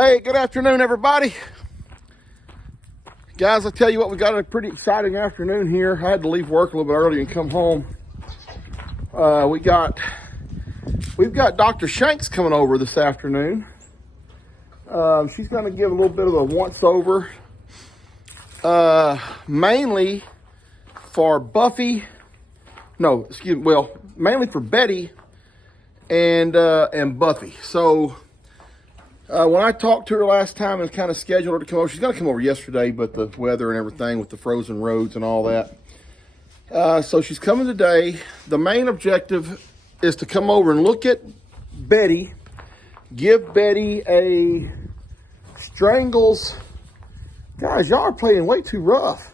Hey, good afternoon, everybody. Guys, I tell you what, we got a pretty exciting afternoon here. I had to leave work a little bit early and come home. We've got Dr. Shanks coming over this afternoon. She's going to give a little bit of a once-over, mainly for Buffy. No, excuse me. Well, mainly for Betty and Buffy. So when I talked to her last time and kind of scheduled her to come over, she's going to come over yesterday, but the weather and everything with the frozen roads and all that. So she's coming today. The main objective is to come over and look at Betty, give Betty a strangles. Guys, y'all are playing way too rough.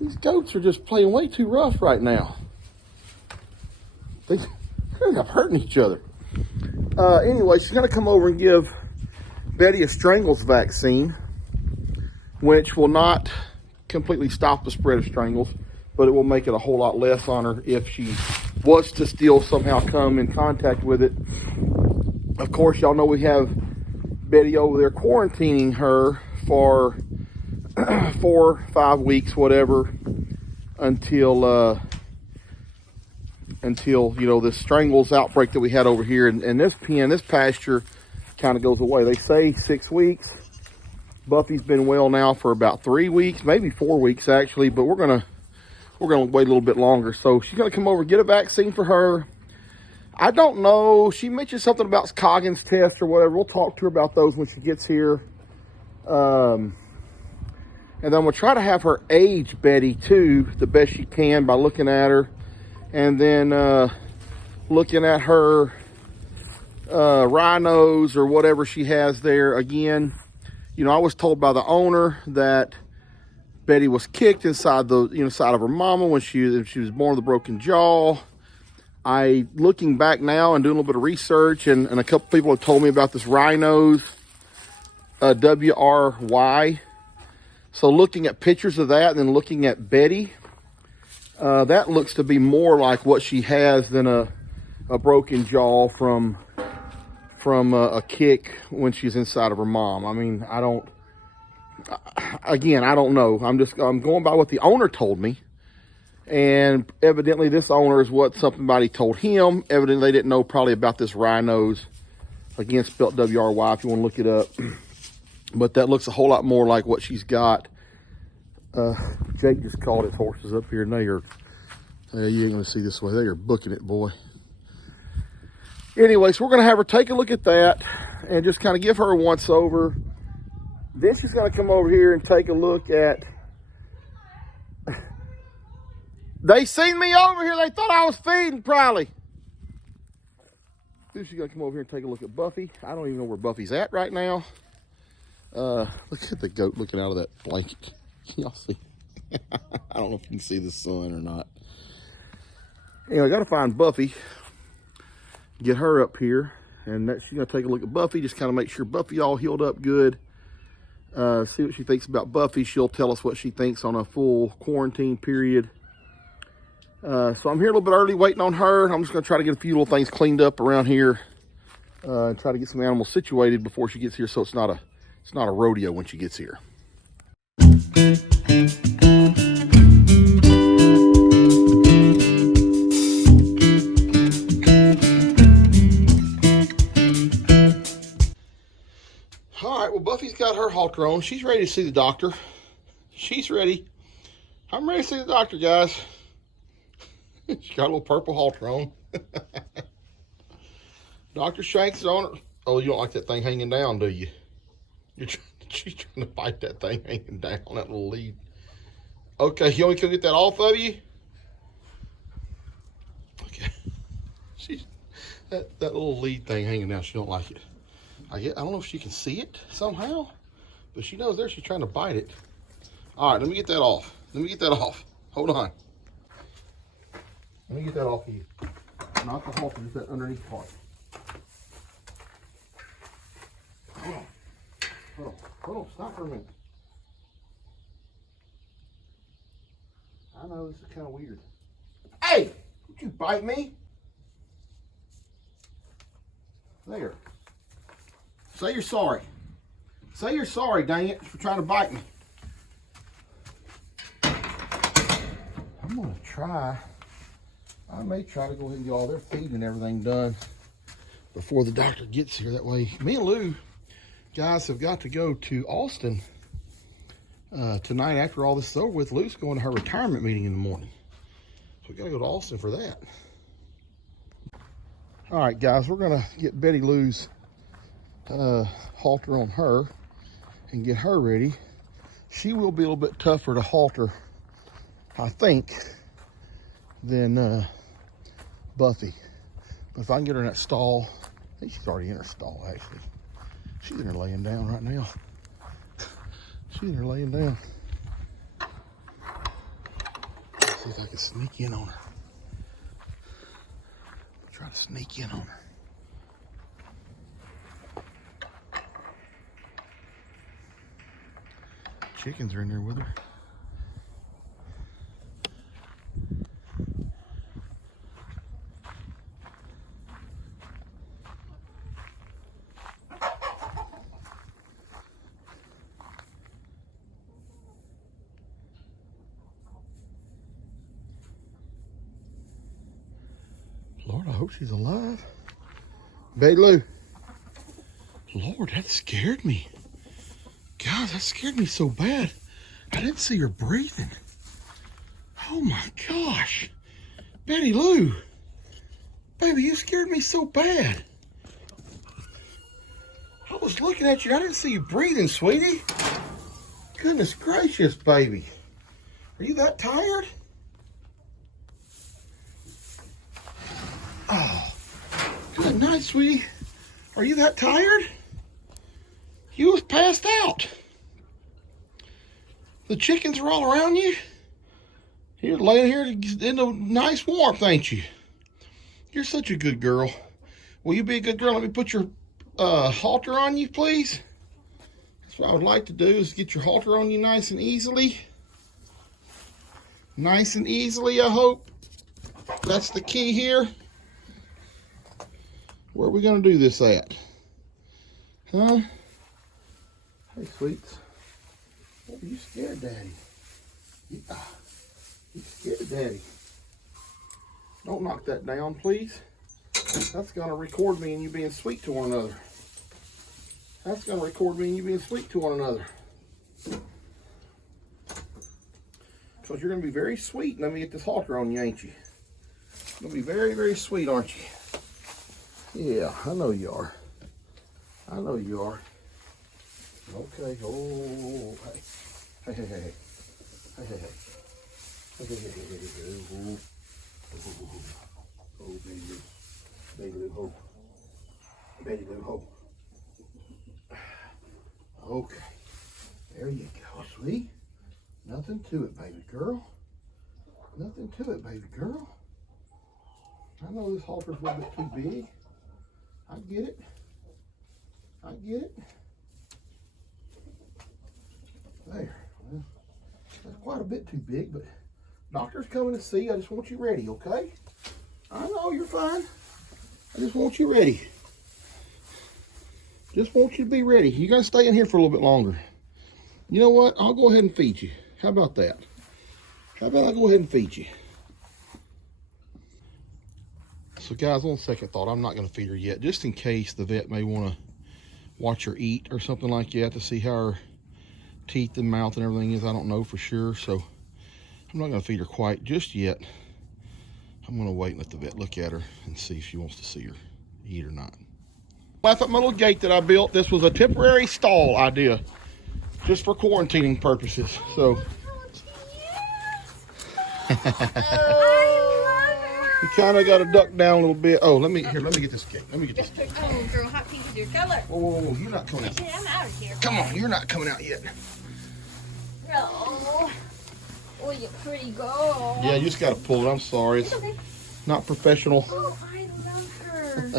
These goats are just playing way too rough right now. They're hurting each other. Anyway, she's going to come over and give Betty a strangles vaccine, which will not completely stop the spread of strangles, but it will make it a whole lot less on her if she was to still somehow come in contact with it. Of course, y'all know we have Betty over there quarantining her for 4, 5 weeks, whatever, until you know, this strangles outbreak that we had over here, and this pasture kind of goes away. They say 6 weeks. Buffy's been well now for about 3 weeks, maybe 4 weeks actually, but we're gonna wait a little bit longer. So she's gonna come over and get a vaccine for her. I don't know. She mentioned something about Coggins test or whatever. We'll talk to her about those when she gets here. And then we'll try to have her age Betty too, the best she can by looking at her. And then looking at her rhinos or whatever she has there. Again, you know, I was told by the owner that Betty was kicked inside side of her mama when she was born with a broken jaw. Looking back now and doing a little bit of research, and a couple people have told me about this rhinos, WRY. So looking at pictures of that and then looking at Betty, that looks to be more like what she has than a broken jaw from a kick when she's inside of her mom. I mean, I don't know. I'm going by what the owner told me. And evidently this owner is what somebody told him. Evidently they didn't know probably about this rhinos, again spelled WRY if you want to look it up. But that looks a whole lot more like what she's got. Jake just called his horses up here, and you ain't gonna see this way. They are booking it, boy. Anyway, so we're gonna have her take a look at that and just kind of give her a once over. Then she's gonna come over here and take a look at. They seen me over here. They thought I was feeding, probably. Then she's gonna come over here and take a look at Buffy. I don't even know where Buffy's at right now. Look at the goat looking out of that blanket. Y'all see? I don't know if you can see the sun or not. Anyway, I got to find Buffy, get her up here, and she's going to take a look at Buffy, just kind of make sure Buffy all healed up good. See what she thinks about Buffy. She'll tell us what she thinks on a full quarantine period. So I'm here a little bit early waiting on her. I'm just going to try to get a few little things cleaned up around here and try to get some animals situated before she gets here, so it's not a rodeo when she gets here. All right, well, Buffy's got her halter on. She's ready to see the doctor. She's ready. I'm ready to see the doctor, guys. She got a little purple halter on. Dr. Shanks is on her. Oh, you don't like that thing hanging down, do you? She's trying to fight that thing hanging down, that little lead. Okay, you want me to get that off of you? Okay. That little lead thing hanging down, she don't like it. I don't know if she can see it somehow, but she knows there she's trying to bite it. All right, let me get that off. Hold on. Let me get that off of you. Not the halter, just that underneath part. Hold on, stop for a minute. I know, this is kind of weird. Hey, don't you bite me. There. Say you're sorry. Say you're sorry, dang it, for trying to bite me. I'm gonna try. I may try to go ahead and get all their feed and everything done before the doctor gets here. That way, me and Lou, guys, have got to go to Austin tonight after all this is over with. Lou's going to her retirement meeting in the morning. So we got to go to Austin for that. All right, guys, we're going to get Betty Lou's halter on her and get her ready. She will be a little bit tougher to halter, I think, than Buffy. But if I can get her in that stall, I think she's already in her stall, actually. She's in there laying down right now. She's in there laying down. Let's see if I can sneak in on her. Try to sneak in on her. Chickens are in there with her. Lord, I hope she's alive. Betty Lou. Lord, that scared me. God, that scared me so bad. I didn't see her breathing. Oh my gosh. Betty Lou. Baby, you scared me so bad. I was looking at you. I didn't see you breathing, sweetie. Goodness gracious, baby. Are you that tired? Oh, good night, sweetie. Are you that tired? You was passed out. The chickens are all around you. You're laying here in the nice warmth, ain't you? You're such a good girl. Will you be a good girl? Let me put your halter on you, please. That's what I would like to do, is get your halter on you nice and easily. Nice and easily, I hope. That's the key here. Where are we going to do this at? Huh? Hey, sweets. Oh, you scared Daddy. Yeah. You scared Daddy. Don't knock that down, please. That's going to record me and you being sweet to one another. That's going to record me and you being sweet to one another. Because you're going to be very sweet. Let me get this halter on you, ain't you? You're going to be very, very sweet, aren't you? Yeah, I know you are. I know you are. Okay. Oh, hey. Hey, hey, hey. Hey, hey, hey. Hey, hey, hey, hey, hey. Oh, oh, baby. Baby Lou, ho. Baby Lou, ho. Okay. There you go, sweet. Nothing to it, baby girl. Nothing to it, baby girl. I know this halter's a little bit too big. I get it. I get it. There. Well, that's quite a bit too big, but doctor's coming to see. I just want you ready, okay? I know you're fine. I just want you ready. Just want you to be ready. You're going to stay in here for a little bit longer. You know what? I'll go ahead and feed you. How about that? How about I go ahead and feed you? So guys, on second thought, I'm not going to feed her yet, just in case the vet may want to watch her eat or something like that to see how her teeth and mouth and everything is. I don't know for sure, so I'm not going to feed her quite just yet. I'm going to wait and let the vet look at her and see if she wants to see her eat or not. Laugh at my little gate that I built. This was a temporary stall idea, just for quarantining purposes. So you kind of got to duck down a little bit. Oh, let me get this gate. Let me get this gate. Oh, girl, hot pink is your color. Whoa, you're not coming out. I'm out of here. Come on, you're not coming out yet. Oh, you pretty girl. Yeah, you just got to pull it. I'm sorry. It's okay. Not professional. Oh, I love her.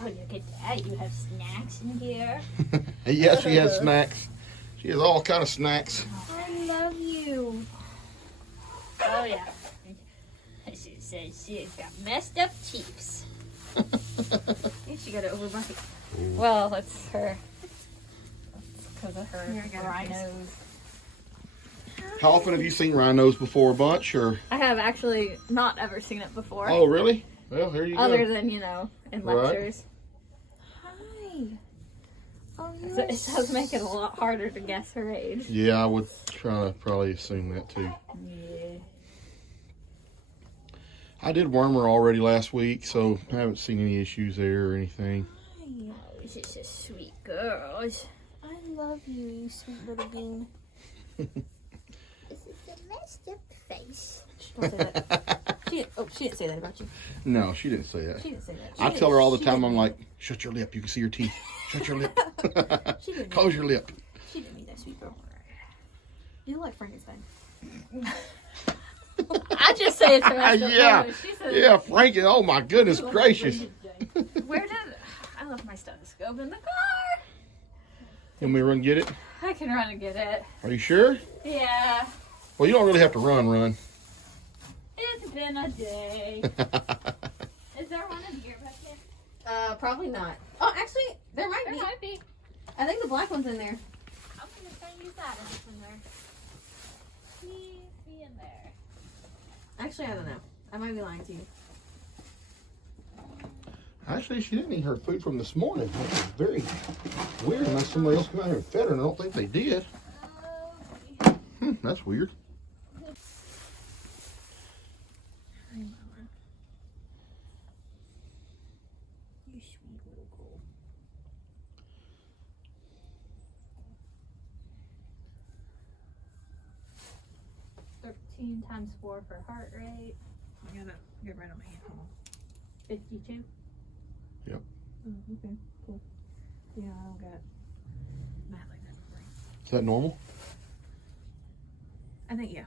Oh, look at that. You have snacks in here. Yeah, she has snacks. She has all kind of snacks. I love you. Oh, yeah. She says she's got messed up teeth. She got it over Buffy. Well, that's her. That's because of her rhinos. How often have you seen rhinos before? A bunch, or? I have actually not ever seen it before. Oh, really? Well, here you go. Other than, you know, in lectures. Hi. Oh, So it does make it a lot harder to guess her age. Yeah, I would try to probably assume that too. Yeah. I did worm her already last week, so I haven't seen any issues there or anything. Oh, she's just a sweet girl. I love you, you sweet little bean. This is the messed up face. Don't say that. She didn't say that about you. No, she didn't say that. She didn't say that. I tell her all the time, I'm like, shut your lip. You can see your teeth. Shut your lip. She didn't Close your lip. She didn't mean that, sweet girl. You like Frankenstein. I just say it's her messed up Yeah. face. She says, Yeah, Frankie. Oh, my goodness gracious. where did... I left my stethoscope in the car. You want me to run get it? I can run and get it. Are you sure? Yeah. Well, you don't really have to run. It's been a day. Is there one in here, Becky? Probably not. Oh, actually, there might There be. might be. I think the black one's in there. I'm gonna try and use that in there. See in there. Actually, I don't know. I might be lying to you. Actually, she didn't eat her food from this morning. That was very weird. Unless somebody else came out here and fed her, and I don't think they did. That's weird. You sweet little girl. 13 times 4 for heart rate. I gotta get right on my hand. Hold on. 52. Yep. Oh, okay, cool. Yeah, I don't got math like that before. Is that normal? I think, yeah.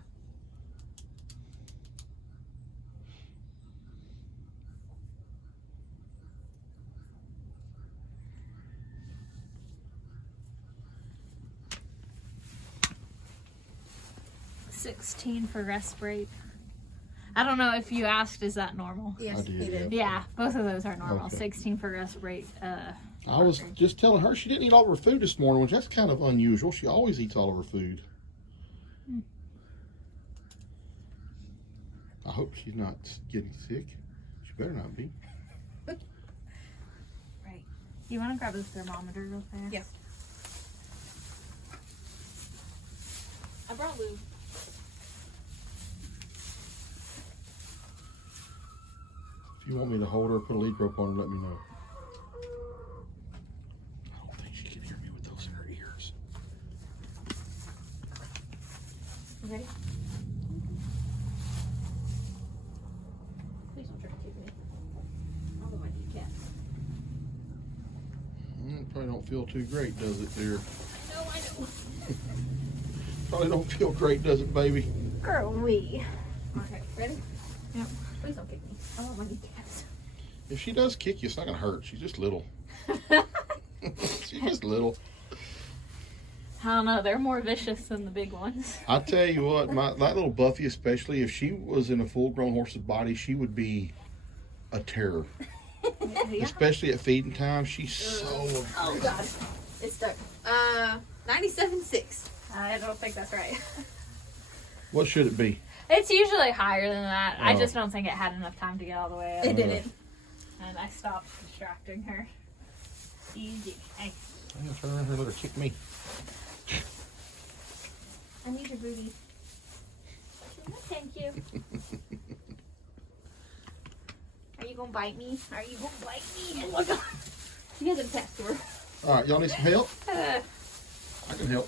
$16 for respirate. I don't know if you asked, is that normal? Yes, I did, he did. Yeah, both of those are normal. Okay. 16 for respirate. I was just telling her she didn't eat all of her food this morning, which that's kind of unusual. She always eats all of her food. I hope she's not getting sick. She better not be. Right. You want to grab a thermometer real fast? Yeah. I brought lube. If you want me to hold her, put a lead rope on her, let me know. I don't think she can hear me with those in her ears. You ready? Please don't try to kick me. I'll my kneecap. It probably don't feel too great, does it, dear? I know. Probably don't feel great, does it, baby? Girly. Okay, ready? Yep. Please don't kick me. I want my kneecaps. If she does kick you, it's not going to hurt. She's just little. She's just little. I don't know. They're more vicious than the big ones. I tell you what, that little Buffy especially, if she was in a full-grown horse's body, she would be a terror. Yeah. Especially at feeding time, she's so Oh, aggressive. God. It's stuck. 97.6. I don't think that's right. What should it be? It's usually higher than that. I Oh. just don't think it had enough time to get all the way up. It didn't. And I stopped distracting her. Easy. Nice. I'm going to turn around here and let her kick me. I need your booty. Thank you. Are you gonna bite me? Are you gonna bite me? Oh, my God. She has a test to her. All right, y'all need some help? I can help.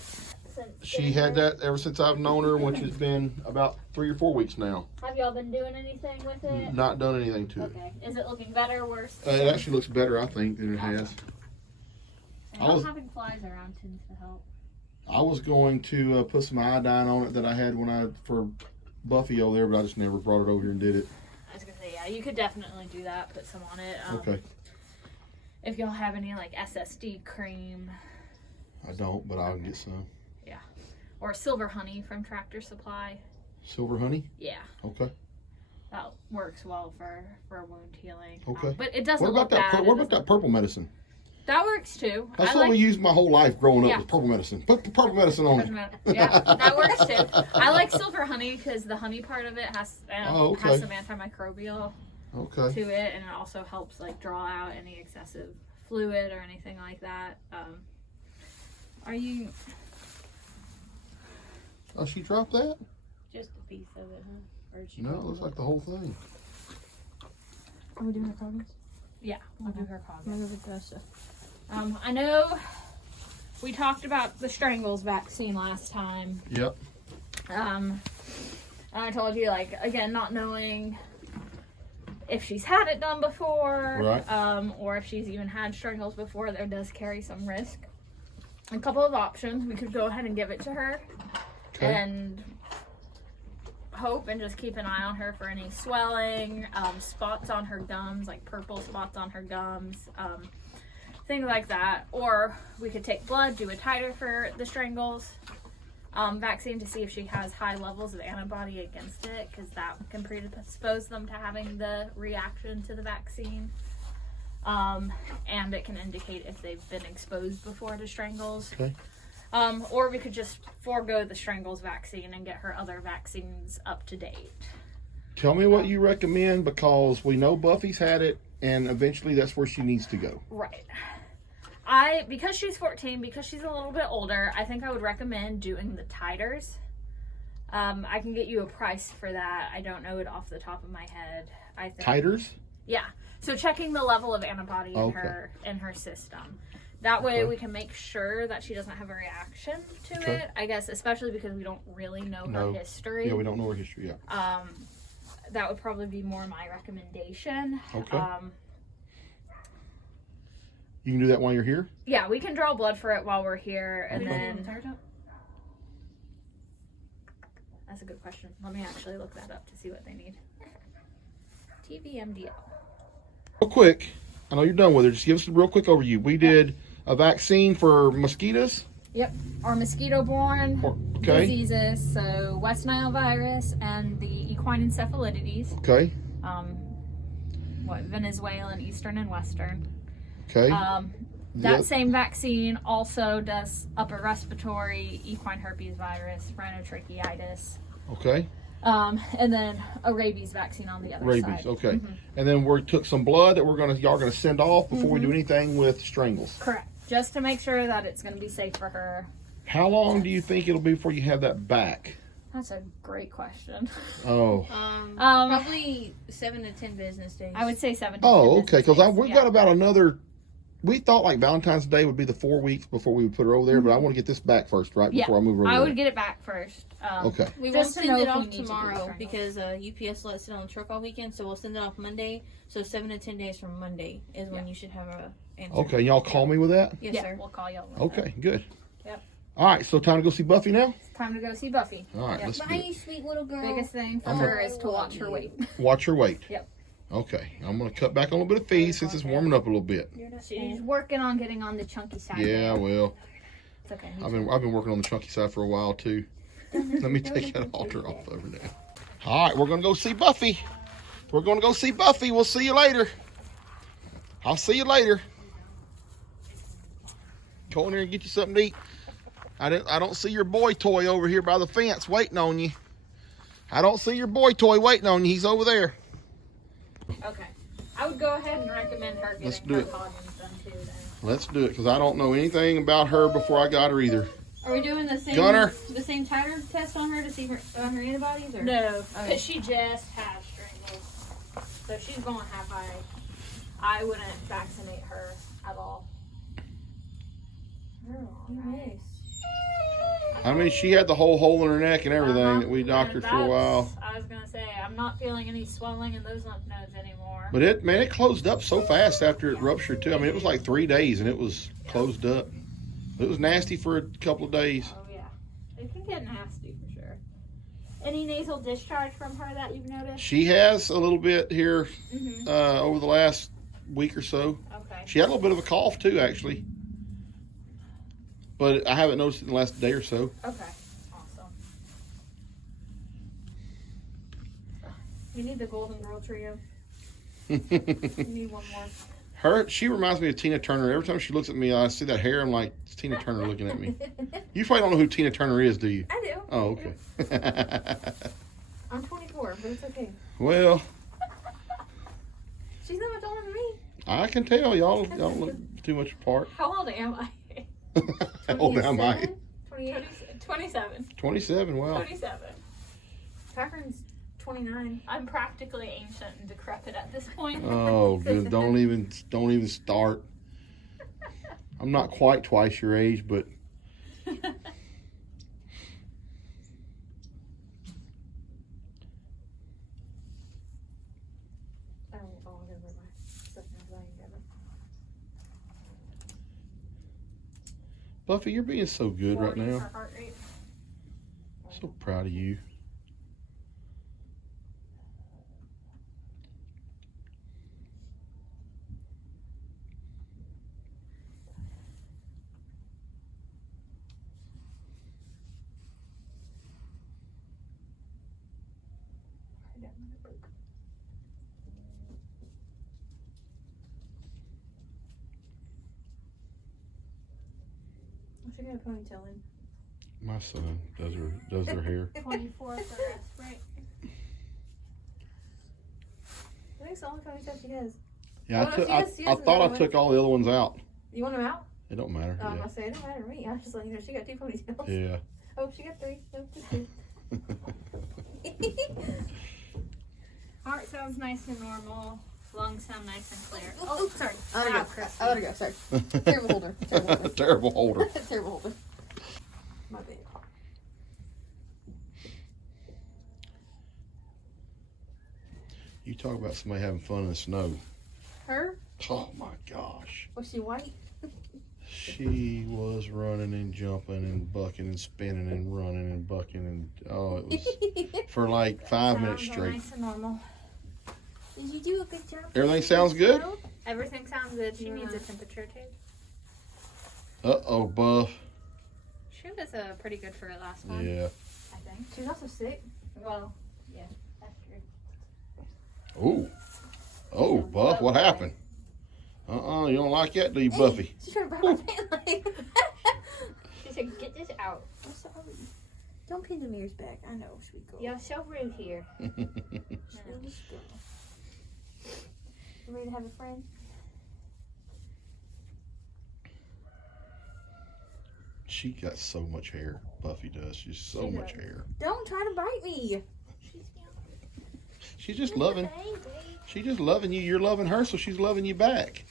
She had that ever since I've known her, which has been about 3 or 4 weeks now. Have y'all been doing anything with it? Not done anything to it. Okay. Is it looking better or worse? It actually looks better, I think, than it has. And I was- having flies around tends to help. I was going to put some iodine on it that I had for Buffy over there, but I just never brought it over here and did it. I was gonna say, yeah, you could definitely do that. Put some on it. Okay. If y'all have any like SSD cream I don't, but I'll get some. or silver honey from Tractor Supply, Silver honey? yeah, Okay. that works well for wound healing. Okay. But it doesn't What about look bad. that? What about that purple medicine? That works too. That's what we used my whole life growing up. Yeah. Was purple medicine. Put the purple medicine on it. Yeah, that works too. I like silver honey because the honey part of it has has some antimicrobial to it, and it also helps like draw out any excessive fluid or anything like that. Are you? Oh, she dropped that? Just a piece of it, huh? Or did she No, it looks like the whole thing. Are we doing her comments? Yeah, we'll do her comments. I'll I know we talked about the strangles vaccine last time. Yep. And I told you, like, again, not knowing if she's had it done before, right. Or if she's even had strangles before, there does carry some risk. A couple of options. We could go ahead and give it to her and hope and just keep an eye on her for any swelling, spots on her gums, like purple spots on her gums, things like that. Or we could take blood, do a titer for the strangles vaccine to see if she has high levels of antibody against it, because that can predispose them to having the reaction to the vaccine. And it can indicate if they've been exposed before to strangles. Or we could just forego the strangles vaccine and get her other vaccines up to date. Tell me what you recommend, because we know Buffy's had it, and eventually that's where she needs to go. Right. Because she's 14, because she's a little bit older, I think I would recommend doing the titers. I can get you a price for that. I don't know it off the top of my head. I think. Titers? Yeah. So checking the level of antibody in her system. That way we can make sure that she doesn't have a reaction to it. I guess, especially because we don't really know her history. Yeah, we don't know her history yet. That would probably be more my recommendation. Okay. You can do that while you're here? Yeah, we can draw blood for it while we're here, and then... That's a good question. Let me actually look that up to see what they need. TVMDL. Real quick, I know you're done with it. Just give us a real quick overview. We did a vaccine for mosquitoes. Yep, or mosquito-borne diseases, so West Nile virus and the equine encephalitis. Okay. Venezuelan, Eastern, and Western. Okay. That same vaccine also does upper respiratory, equine herpes virus, rhinotracheitis. Okay. And then a rabies vaccine on the other side. Okay. And then we took some blood that y'all gonna send off before we do anything with strangles. Correct. Just to make sure that it's gonna be safe for her. How long do you think it'll be before you have that back? That's a great question. Oh. Probably 7 to 10 business days. I would say 7 to 10 Oh, okay. business Because days. we've got about another. We thought like Valentine's Day would be the 4 weeks before we would put her over there, but I want to get this back first, right? Before I move her over I there. would get it back first. Okay. We won't Just to send know it if we off need to do tomorrow strangles. because UPS lets it on the truck all weekend, so we'll send it off Monday. So 7 to 10 days from Monday is when you should have a answer. Okay, y'all call me with that? Yes, Yeah, sir. we'll call y'all. Okay, good. Yep. All right, so time to go see Buffy now? It's time to go see Buffy. All right, let's do Bye, it. sweet little girl. Biggest thing for her is to watch her weight. Watch her weight. Yep. Okay, I'm going to cut back on a little bit of feed since it's warming up a little bit. She's working on getting on the chunky side. Yeah, well, It's okay. I've been working on the chunky side for a while too. Let me take that halter off over there. All right, we're going to go see Buffy. We're going to go see Buffy. We'll see you later. I'll see you later. Go in there and get you something to eat. I don't see your boy toy over here by the fence waiting on you. I don't see your boy toy waiting on you. He's over there. Okay. I would go ahead and recommend her Let's getting do her it. coddings done too then. Let's do it, because I don't know anything about her before I got her either. Are we doing the same Gunner. the same titer test on her to see her antibodies? Or? No, Okay. because she just has strangles. So she's going to have high. I wouldn't vaccinate her at all. Nice. I mean, she had the whole hole in her neck and everything that we doctored for a while. I was going to say, I'm not feeling any swelling in those lymph nodes anymore. But it closed up so fast after it ruptured too. I mean, it was like 3 days and it was closed up. It was nasty for a couple of days. Oh, yeah. It can get nasty for sure. Any nasal discharge from her that you've noticed? She has a little bit here Mm-hmm. over the last week or so. Okay. She had a little bit of a cough too, actually. But I haven't noticed it in the last day or so. Okay. Awesome. You need the Golden Girl trio. You need one more. She reminds me of Tina Turner. Every time she looks at me, I see that hair. I'm like, it's Tina Turner looking at me. You probably don't know who Tina Turner is, do you? I do. Oh, okay. I'm 24, but it's okay. Well, She's not much older than me. I can tell y'all don't look too much apart. How old am I? How old am I? 28? 27. 27. Wow. 27. Catherine's 29. I'm practically ancient and decrepit at this point. Oh, good. Don't even start. I'm not quite twice your age, but Buffy, you're being so good right now. Heart rate. So proud of you. She got a ponytail in. My son does her hair. 24 for us, right? I think it's the only ponytail she has. Yeah, Oh, no, she I has thought I another took all the other ones out. You want them out? It don't matter. I'm Yeah. gonna say it don't matter to me. I was just letting you know she got 2 ponytails. Yeah. Oh, she got 3. No, just 2. Heart sounds nice and normal. Lungs sound nice and clear. Oh, sorry. I Wow, gotta go. Sorry. Terrible holder. Terrible holder. Terrible holder. Terrible holder. My bad. You talk about somebody having fun in the snow. Her? Oh my gosh. Was she white? She was running and jumping and bucking and spinning and running and bucking and it was for like 5 minutes Sounds straight. nice and normal. Did you do a good job? Everything sounds good? Everything sounds good. She Yeah. needs a temperature change. Uh-oh, Buff. She was pretty good for her last one. Yeah. I think. She was also sick. Well, yeah, that's true. Ooh. Oh, Buff, what happened? You don't like that, do you, Buffy? She's trying to burn my pant leg. She said, "Get this out." I'm sorry. Don't pin the mirrors back. I know, sweet girl. You're so rude here. Sweetest girl. You ready to have a friend? She got so much hair. Buffy does. She's so She much does. hair. Don't try to bite me. She's just loving. She's just loving you. You're loving her, so she's loving you back.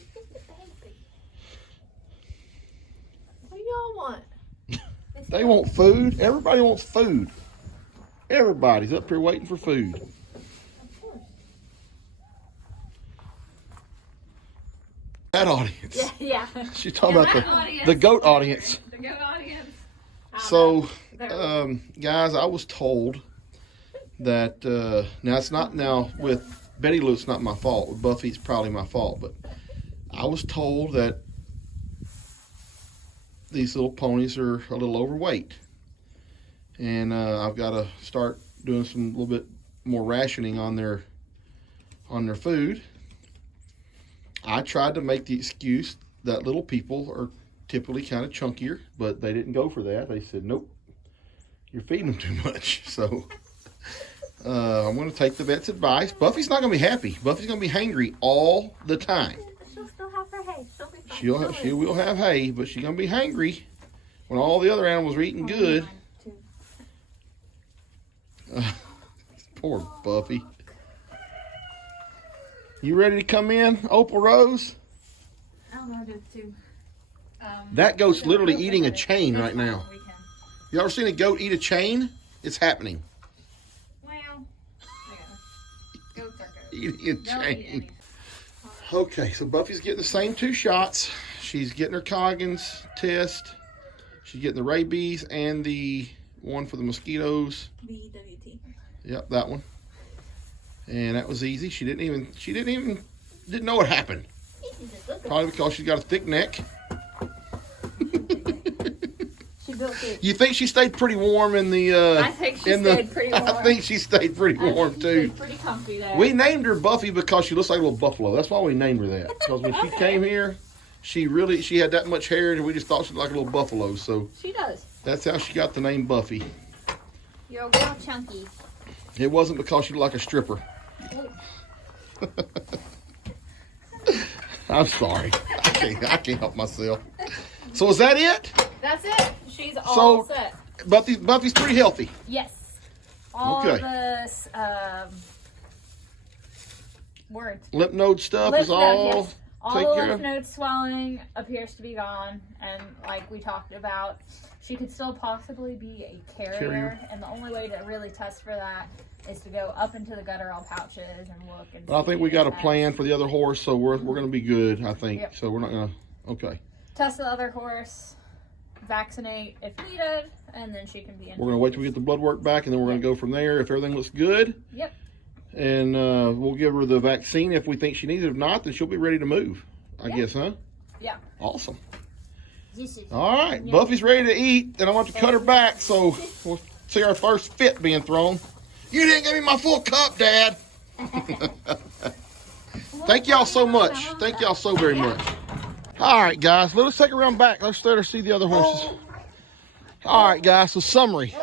What do y'all want? They want food. Everybody wants food. Everybody's up here waiting for food. Of course. That audience. Yeah. She's talking Yeah, about that audience. the goat audience. The goat audience. So, They're- guys, I was told that now it's not with Betty Lou. It's not my fault. With Buffy, it's probably my fault. But I was told that these little ponies are a little overweight, and I've got to start doing some little bit more rationing on their food. I tried to make the excuse that little people are typically kind of chunkier, but they didn't go for that. They said, nope, you're feeding them too much. So I'm going to take the vet's advice. Buffy's not going to be happy. Buffy's going to be hangry all the time. She'll still have her hay. She'll be fine. She will have hay, but she's going to be hangry when all the other animals are eating good. Poor Buffy. You ready to come in, Opal Rose? I don't know how to do it too. That goat's literally eating a chain right now. We can. You ever seen a goat eat a chain? It's happening. Well, yeah. Goats are goats. Eating a They'll eat chain. anything. Okay, so Buffy's getting the same 2 shots. She's getting her Coggins test. She's getting the rabies and the one for the mosquitoes. BWT. Yep, that one. And that was easy. She didn't know what happened. Probably because she's got a thick neck. She You think she stayed pretty warm in the? I think she stayed pretty warm. I think she stayed pretty warm too. Pretty comfy there. We named her Buffy because she looks like a little buffalo. That's why we named her that. Because when she came here, she had that much hair, and we just thought she looked like a little buffalo. So she does. that's how she got the name Buffy. You're a little chunky. It wasn't because she looked like a stripper. I'm sorry. I can't help myself. So is that it? That's it. She's all set. Buffy's pretty healthy. Yes. All Okay. the words. Lymph node stuff is all All taken the care lymph of. node swelling appears to be gone, and like we talked about, she could still possibly be a carrier. And the only way to really test for that is to go up into the guttural pouches and look. And I think we got a plan for the other horse, so we're going to be good. I think Yep. so. We're not going to. Okay. Test the other horse, vaccinate if needed, and then she can be in. We're going to wait till we get the blood work back, and then we're going to go from there. If everything looks good. Yep. And we'll give her the vaccine if we think she needs it. If not, then she'll be ready to move. I guess, huh? Yeah. Awesome. All right, Buffy's ready to eat, and I want to cut her back, so we'll see our first fit being thrown. You didn't give me my full cup, Dad. Thank y'all so much. Thank y'all so very much. All right, guys, let's take a round back. Let's let her see the other horses. All right, guys, so summary.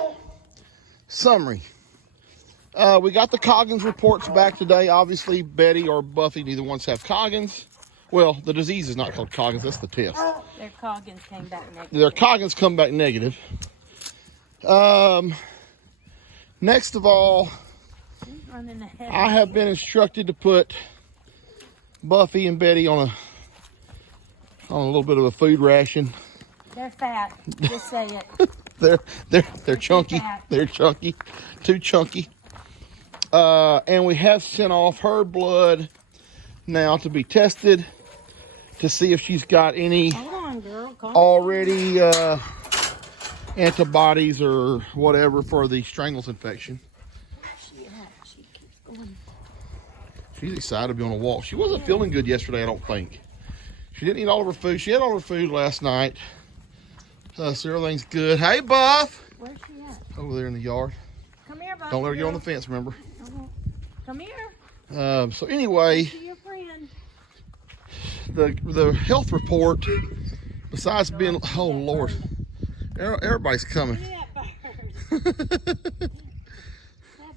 We got the Coggins reports back today. Obviously, Betty or Buffy, neither one's have Coggins. Well, the disease is not called Coggins. That's the test. Their Coggins came back negative. Their Coggins come back negative. Next of all, I have been instructed to put Buffy and Betty on a little bit of a food ration. They're fat. Just say it. They're chunky. fat. They're chunky. Too chunky. And we have sent off her blood now to be tested to see if she's got any Hold on, girl. Calm already antibodies or whatever for the strangles infection. She keeps going. She's excited to be on a walk. She wasn't feeling good yesterday, I don't think. She didn't eat all of her food. She had all her food last night. So everything's good. Hey, Buff! Where's she at? Over there in the yard. Come here, Buffy. Don't let her get on the fence, remember? Come here. So anyway, See your friend. the health report, besides being, oh Lord, everybody's coming. That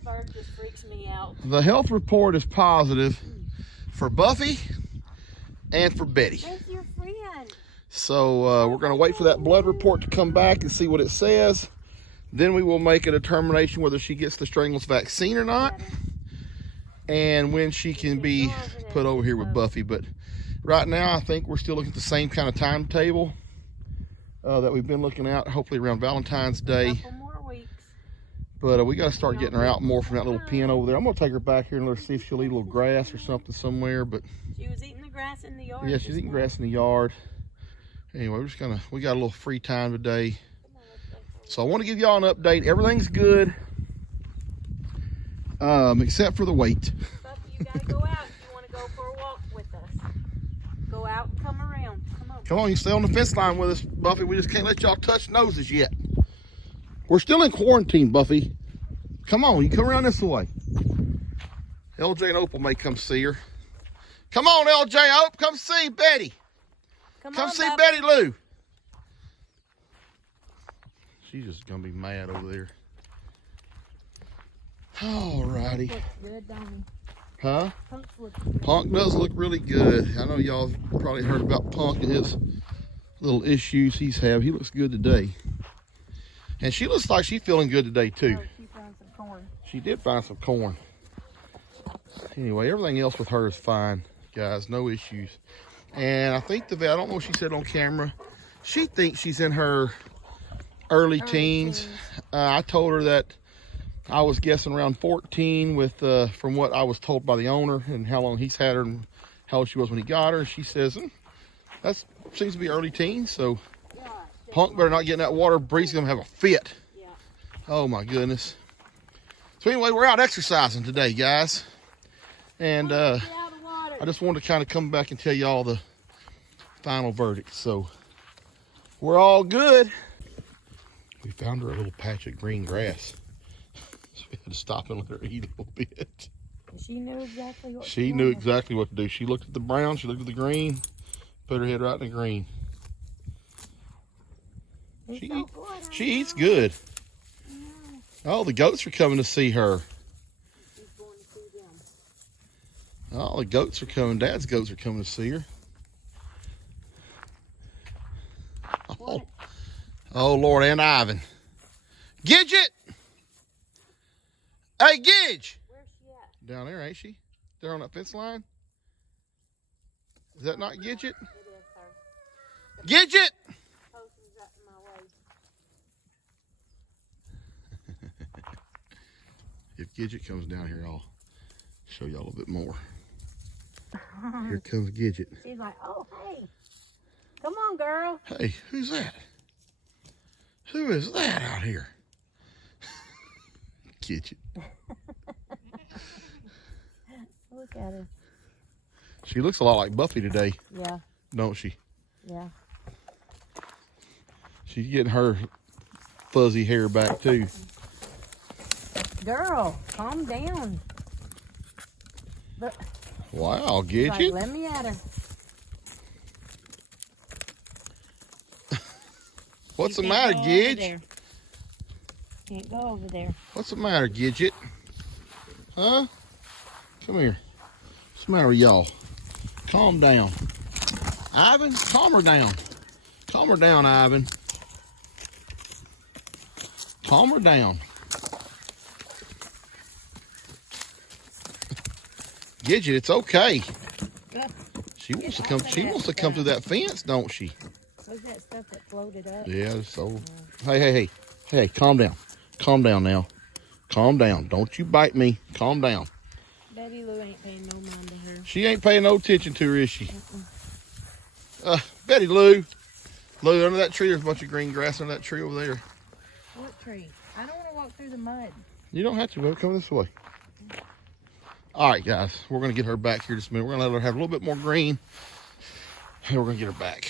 bird just freaks me out. The health report is positive for Buffy and for Betty. Where's your friend? So we're going to wait for that blood report to come back and see what it says. Then we will make a determination whether she gets the strangles vaccine or not, and when she can be put over here with Buffy. But right now, I think we're still looking at the same kind of timetable that we've been looking at, hopefully around Valentine's Day. Couple more weeks. But we got to start getting her out more from that little pen over there. I'm going to take her back here and let her see if she'll eat a little grass or something somewhere. But She was eating the grass in the yard. yeah, she's eating grass in the yard. Anyway, we got a little free time today. So I want to give y'all an update. Everything's good, except for the weight. Buffy, you gotta go out if you want to go for a walk with us. Go out and come around. Come on. Come on, you stay on the fence line with us, Buffy. We just can't let y'all touch noses yet. We're still in quarantine, Buffy. Come on, you come around this way. LJ and Opal may come see her. Come on, LJ, Opal, come see Betty. Come on, see Buffy. Betty Lou. She's just gonna be mad over there. Alrighty. Looks good, don't he? Huh? Punk's looking good. Punk does look really good. I know y'all probably heard about Punk and his little issues he's had. He looks good today. And she looks like she's feeling good today too. Oh, she found some corn. She did find some corn. Anyway, everything else with her is fine, guys. No issues. And I think the vet, I don't know if she said on camera, she thinks she's in her early teens. I told her that I was guessing around 14 with from what I was told by the owner and how long he's had her and how old she was when he got her. She says, that seems to be early teens. So Punk better not get in that water. Bree's going to have a fit. Yeah. Oh, my goodness. So anyway, we're out exercising today, guys. And Get out of the water. I just wanted to kind of come back and tell y'all the final verdict. So we're all good. We found her a little patch of green grass. So we had to stop and let her eat a little bit. She knew exactly what She knew exactly what to do. She looked at the brown, she looked at the green, put her head right in the green. She eats good. Oh, the goats are coming to see her. Oh, the goats are coming. Dad's goats are coming to see her. Oh Lord, and Ivan. Gidget! Hey, Gidge! Where's she at? Down there, ain't she? There on that fence line? Is that not Gidget? It is her. Gidget! Post is up in my way. If Gidget comes down here, I'll show y'all a little bit more. Here comes Gidget. She's like, oh, hey. Come on, girl. Hey, who's that? Who is that out here? Gidget. Look at her. She looks a lot like Buffy today, Yeah, don't she? yeah. She's getting her fuzzy hair back too. Girl, calm down. Look, Wow, she's like, Gidget. let me at her. What's the You matter, can't go over Gidge? there. Can't go over there. What's the matter, Gidget? Huh? Come here. What's the matter with y'all? Calm down. Ivan, calm her down. Calm her down, Ivan. Calm her down. Gidget, it's okay. She wants to come. She wants to come through that fence, don't she? What's that stuff that floated up? Yeah. So, hey, calm down. Calm down now. Calm down. Don't you bite me. Calm down. Betty Lou ain't paying no mind to her. She ain't paying no attention to her, is she? Betty Lou. Lou, under that tree, there's a bunch of green grass under that tree over there. What tree? I don't want to walk through the mud. You don't have to. We'll come this way. All right, guys. We're going to get her back here just a minute. We're going to let her have a little bit more green. And we're going to get her back.